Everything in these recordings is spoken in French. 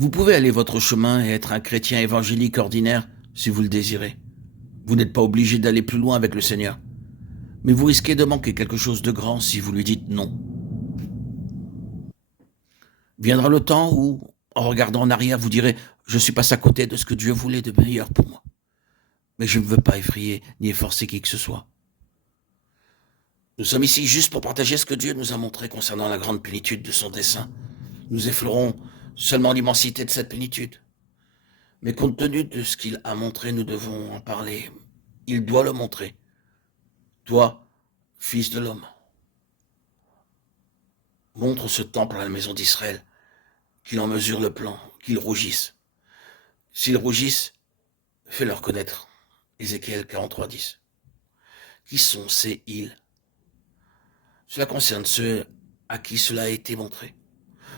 Vous pouvez aller votre chemin et être un chrétien évangélique ordinaire si vous le désirez. Vous n'êtes pas obligé d'aller plus loin avec le Seigneur. Mais vous risquez de manquer quelque chose de grand si vous lui dites non. Viendra le temps où, en regardant en arrière, vous direz « Je suis passé à côté de ce que Dieu voulait de meilleur pour moi. » Mais je ne veux pas effrayer ni efforcer qui que ce soit. Nous sommes ici juste pour partager ce que Dieu nous a montré concernant la grande plénitude de son dessein. Nous effleurons seulement l'immensité de cette plénitude. Mais compte tenu de ce qu'il a montré, nous devons en parler. Il doit le montrer. Toi, fils de l'homme, montre ce temple à la maison d'Israël, qu'il en mesure le plan, qu'ils rougissent. S'ils rougissent, fais-leur connaître. Ézéchiel 43:10. Qui sont ces ils? Cela concerne ceux à qui cela a été montré.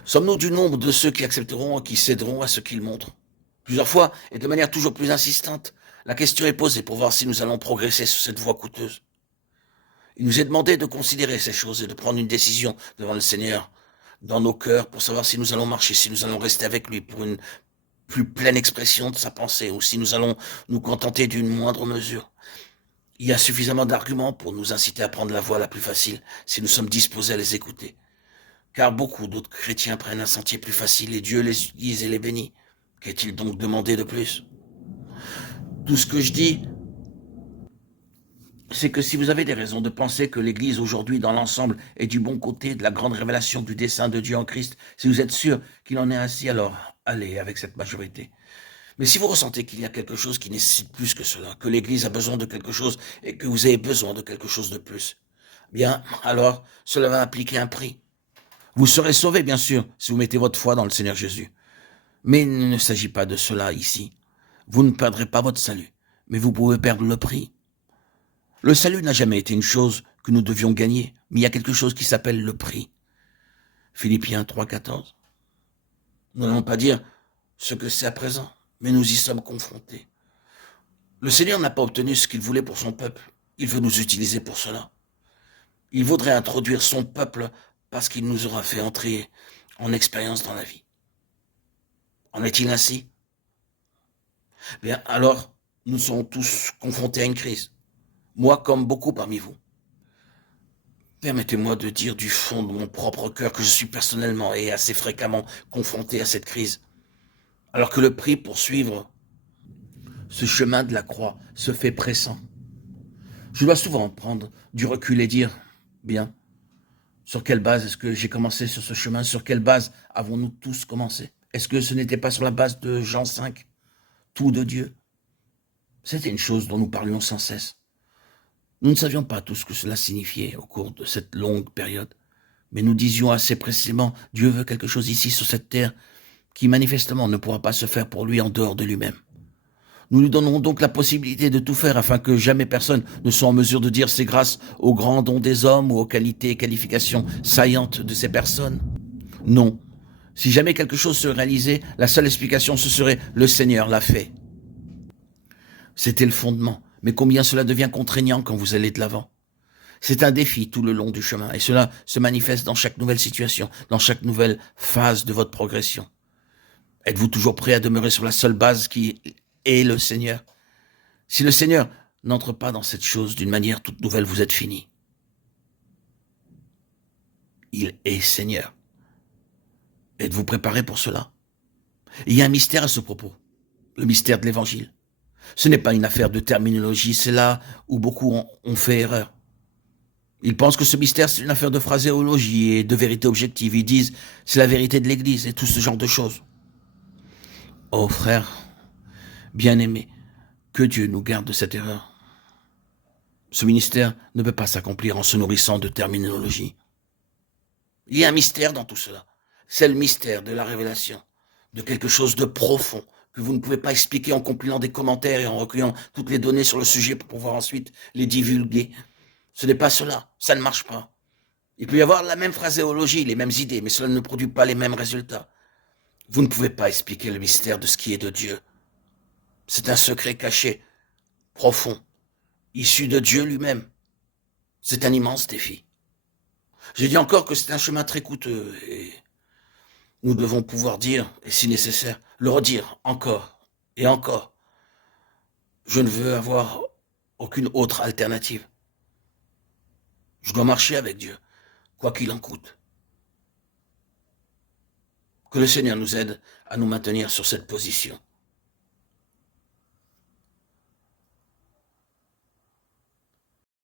Sommes-nous du nombre de ceux qui accepteront et qui céderont à ce qu'il montre? Plusieurs fois, et de manière toujours plus insistante, la question est posée pour voir si nous allons progresser sur cette voie coûteuse. Il nous est demandé de considérer ces choses et de prendre une décision devant le Seigneur dans nos cœurs pour savoir si nous allons marcher, si nous allons rester avec lui pour une plus pleine expression de sa pensée ou si nous allons nous contenter d'une moindre mesure. Il y a suffisamment d'arguments pour nous inciter à prendre la voie la plus facile si nous sommes disposés à les écouter. Car beaucoup d'autres chrétiens prennent un sentier plus facile et Dieu les utilise et les bénit. Qu'est-il donc demandé de plus? Tout ce que je dis, c'est que si vous avez des raisons de penser que l'Église aujourd'hui dans l'ensemble est du bon côté de la grande révélation du dessein de Dieu en Christ, si vous êtes sûr qu'il en est ainsi, alors allez avec cette majorité. Mais si vous ressentez qu'il y a quelque chose qui nécessite plus que cela, que l'Église a besoin de quelque chose et que vous avez besoin de quelque chose de plus, bien, alors cela va impliquer un prix. Vous serez sauvés, bien sûr, si vous mettez votre foi dans le Seigneur Jésus. Mais il ne s'agit pas de cela ici. Vous ne perdrez pas votre salut, mais vous pouvez perdre le prix. Le salut n'a jamais été une chose que nous devions gagner, mais il y a quelque chose qui s'appelle le prix. Philippiens 3:14. Nous n'allons pas dire ce que c'est à présent, mais nous y sommes confrontés. Le Seigneur n'a pas obtenu ce qu'il voulait pour son peuple. Il veut nous utiliser pour cela. Il voudrait introduire son peuple parce qu'il nous aura fait entrer en expérience dans la vie. En est-il ainsi? Bien, alors, nous sommes tous confrontés à une crise. Moi, comme beaucoup parmi vous. Permettez-moi de dire du fond de mon propre cœur que je suis personnellement et assez fréquemment confronté à cette crise. Alors que le prix pour suivre ce chemin de la croix se fait pressant. Je dois souvent prendre du recul et dire, bien, sur quelle base est-ce que j'ai commencé sur ce chemin? Sur quelle base avons-nous tous commencé? Est-ce que ce n'était pas sur la base de Jean 5, tout de Dieu? C'était une chose dont nous parlions sans cesse. Nous ne savions pas tout ce que cela signifiait au cours de cette longue période, mais nous disions assez précisément, Dieu veut quelque chose ici sur cette terre qui manifestement ne pourra pas se faire pour lui en dehors de lui-même. Nous lui donnons donc la possibilité de tout faire afin que jamais personne ne soit en mesure de dire c'est grâce aux grands dons des hommes ou aux qualités et qualifications saillantes de ces personnes. Non. Si jamais quelque chose se réalisait, la seule explication ce serait le Seigneur l'a fait. C'était le fondement. Mais combien cela devient contraignant quand vous allez de l'avant. C'est un défi tout le long du chemin, et cela se manifeste dans chaque nouvelle situation, dans chaque nouvelle phase de votre progression. Êtes-vous toujours prêt à demeurer sur la seule base qui est le Seigneur? Si le Seigneur n'entre pas dans cette chose d'une manière toute nouvelle, vous êtes fini. Il est Seigneur. Êtes-vous préparé pour cela? Il y a un mystère à ce propos, le mystère de l'Évangile. Ce n'est pas une affaire de terminologie, c'est là où beaucoup ont fait erreur. Ils pensent que ce mystère, c'est une affaire de phraséologie et de vérité objective. Ils disent, c'est la vérité de l'Église et tout ce genre de choses. Oh frère, bien-aimé, que Dieu nous garde de cette erreur. Ce ministère ne peut pas s'accomplir en se nourrissant de terminologie. Il y a un mystère dans tout cela. C'est le mystère de la révélation, de quelque chose de profond, que vous ne pouvez pas expliquer en compilant des commentaires et en recueillant toutes les données sur le sujet pour pouvoir ensuite les divulguer. Ce n'est pas cela, ça ne marche pas. Il peut y avoir la même phraséologie, les mêmes idées, mais cela ne produit pas les mêmes résultats. Vous ne pouvez pas expliquer le mystère de ce qui est de Dieu. C'est un secret caché, profond, issu de Dieu lui-même. C'est un immense défi. Je dis encore que c'est un chemin très coûteux et Nous devons pouvoir dire, et si nécessaire, le redire encore et encore. Je ne veux avoir aucune autre alternative. Je dois marcher avec Dieu, quoi qu'il en coûte. Que le Seigneur nous aide à nous maintenir sur cette position.